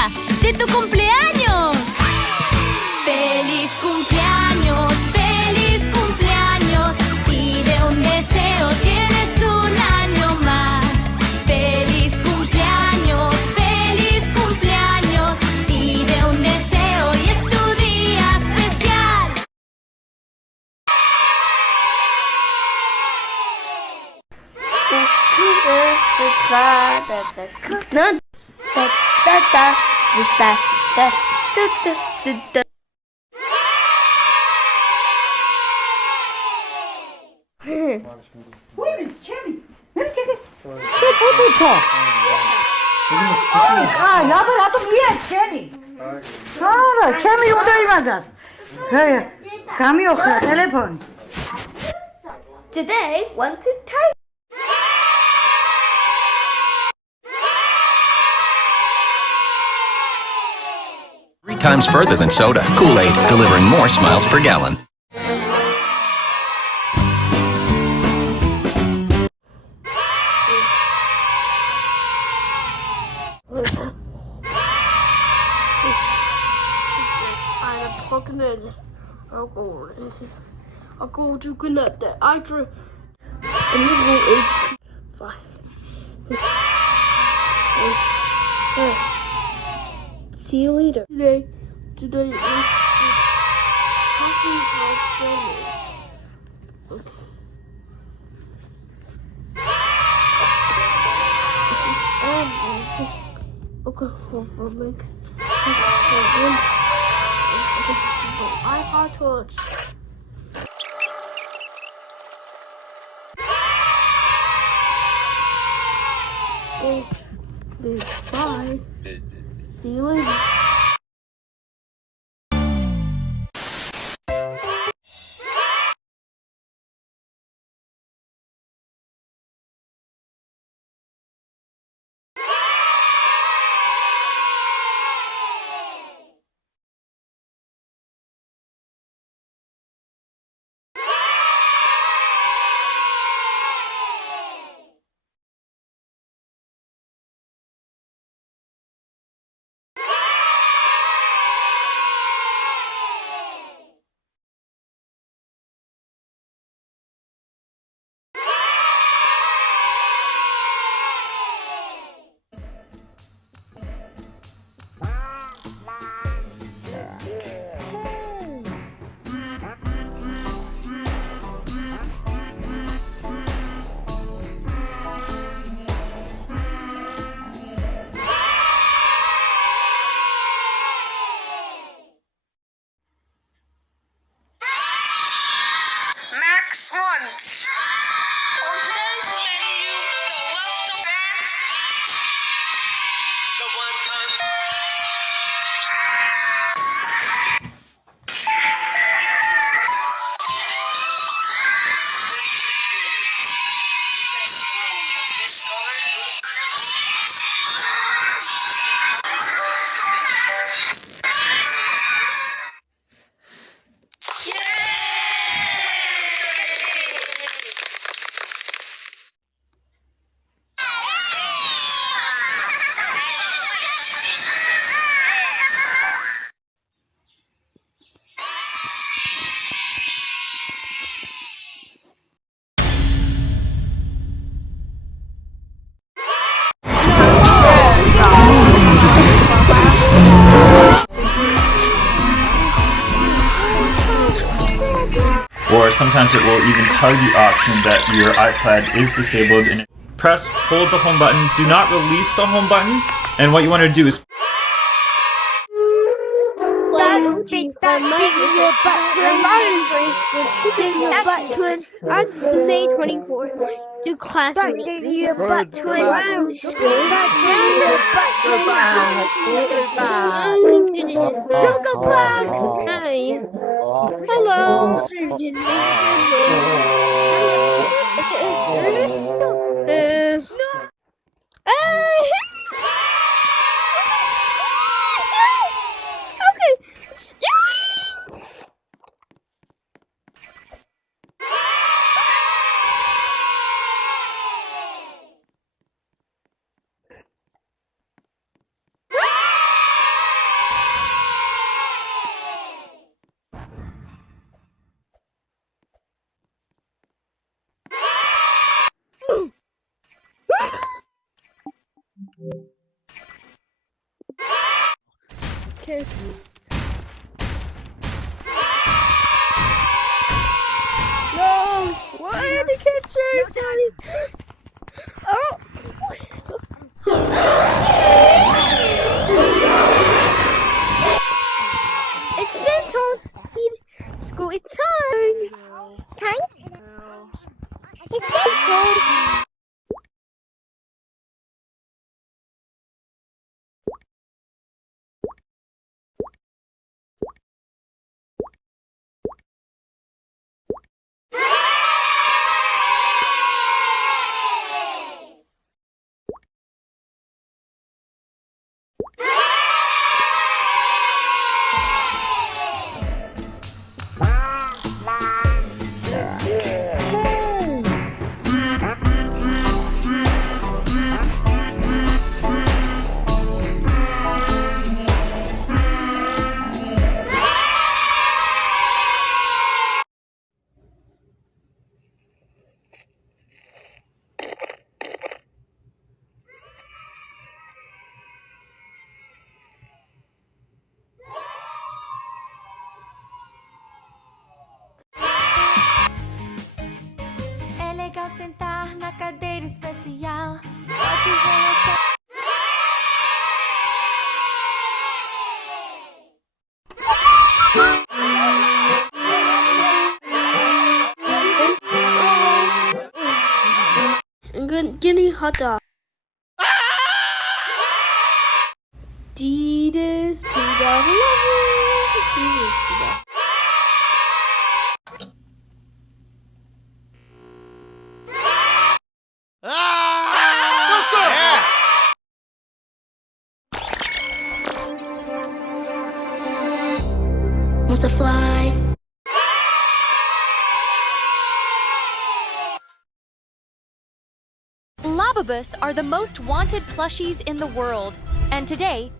día de tu cumpleaños. ¡Feliz cumpleaños! ¡Feliz cumpleaños! Pide un deseo, tienes un año más. ¡Feliz cumpleaños! ¡Feliz cumpleaños! Pide un deseo y es tu día especial. 나보라도 미야 재미. 알아 재미 오더이 맞았어. 감이 없어 텔레폰. Today, wants it tight. 3 times further than soda. Kool-Aid, delivering more smiles per gallon. I'll go to connect that. I drew. And you go age 5. See you later. Today we're talking about families. Okay. Okay, for make. iPod Touch. Bye. See you later. Or sometimes it will even tell the option that your iPad is disabled, and press, hold the home button, do not release the home button, and what you want to do is Your butt to a modern phrase for chicken your butt to an on May 24th. Do classroom. Your butt to an lounge. Your butt to Welcome back. Hi. Hello. picture. No! Why did the picture? Oh! It's time. School, it's time. Time? It's time. É legal sentar na cadeira especial. Pode relaxar. Getting hot dog. Adidas 2011. Wants to fly. Lababus are the most wanted plushies in the world, and today,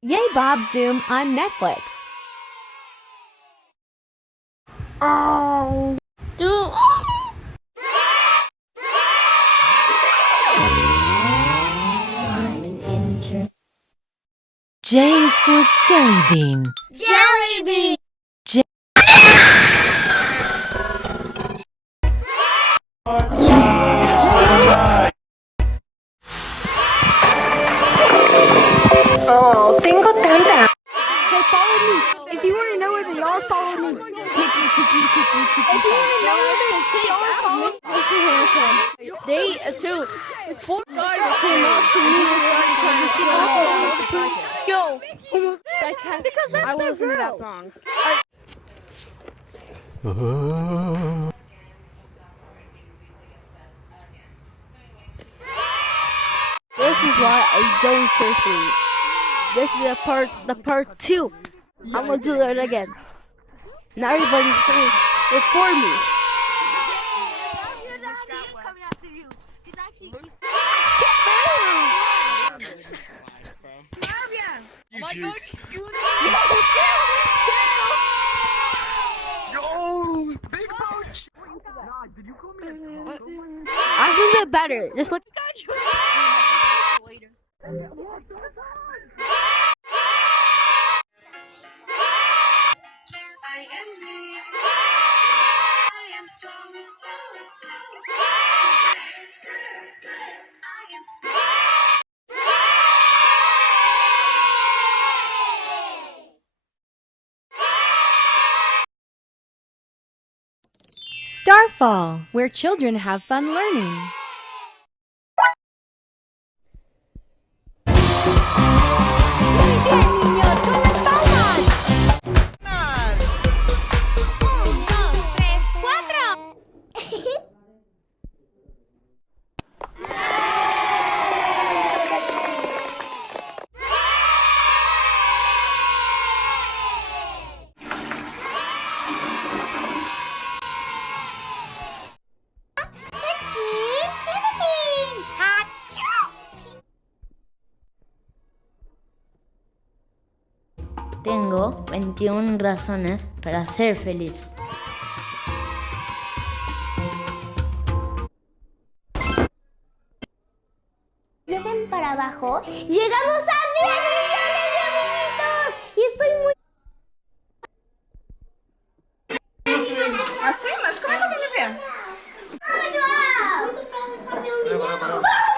Yay Bob Zoom on Netflix. Oh. Dude. J is for jelly bean. Jelly bean. Oh, tengo tanta. Hey, follow me. If you want to know where they are, follow me. If you want to know where they are, follow me. They, too. It's 4 guys that came up to me and started yo, that cat. Because that's I will listen to that song. This is why I don't share food. This is the part 2. I'm gonna do that again. Now everybody's saying, record me. Oh my gosh, she's doing it! Yo, big pouch! I can get better. Just look. Starfall, where children have fun learning. Muy bien, niños, con las palmas. 1, 2, 3, 4. Tengo 21 razones para ser feliz. Ven para abajo. ¡Llegamos a 10 millones de amiguitos! Y estoy muy... Assim? Mas como é que eu vou me ver? ¡Vamos, João! ¡Vamos, galera!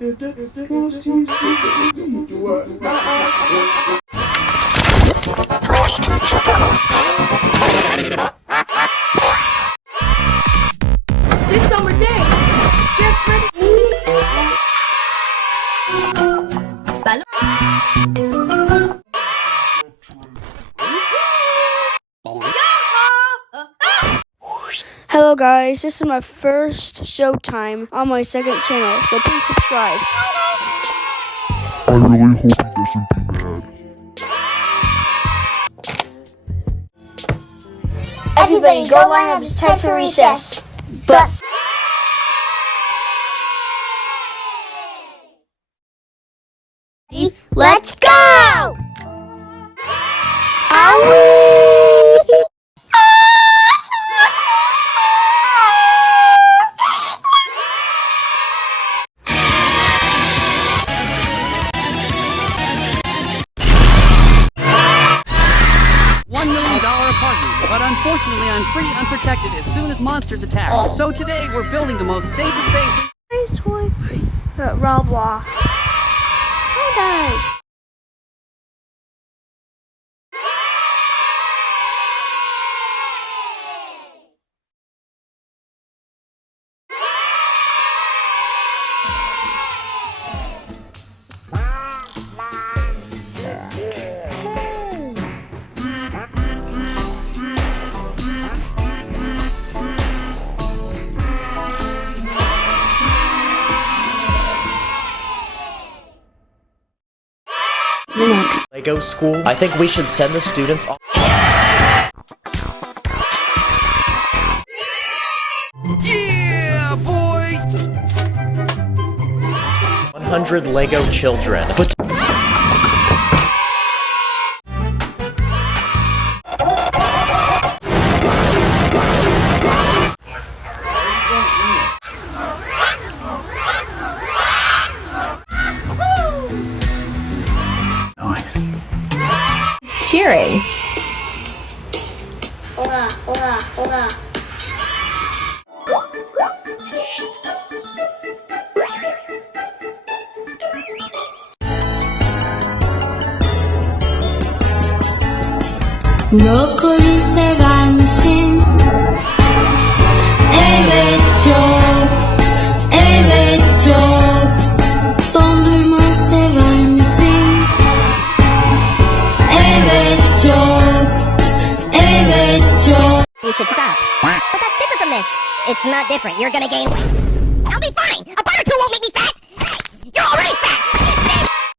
This summer day, get ready. Hello guys, this is my first showtime on my second channel, so please subscribe. I really hope he doesn't be mad. Everybody go line up, it's time for recess. But let's go! $1 million apartment, but unfortunately I'm pretty unprotected as soon as monsters attack. So today we're building the most safest base. Nice toy. Roblox. Hold on. Lego school. I think we should send the students off. Yeah, boy! 100 Lego children. But Cheering. Hola, hola, hola. Brokoli sever misin? Evet çok, evet çok. Dondurma sever misin? Evet çok, evet çok. You should stop. But that's different from this. It's not different. You're gonna gain weight. I'll be fine.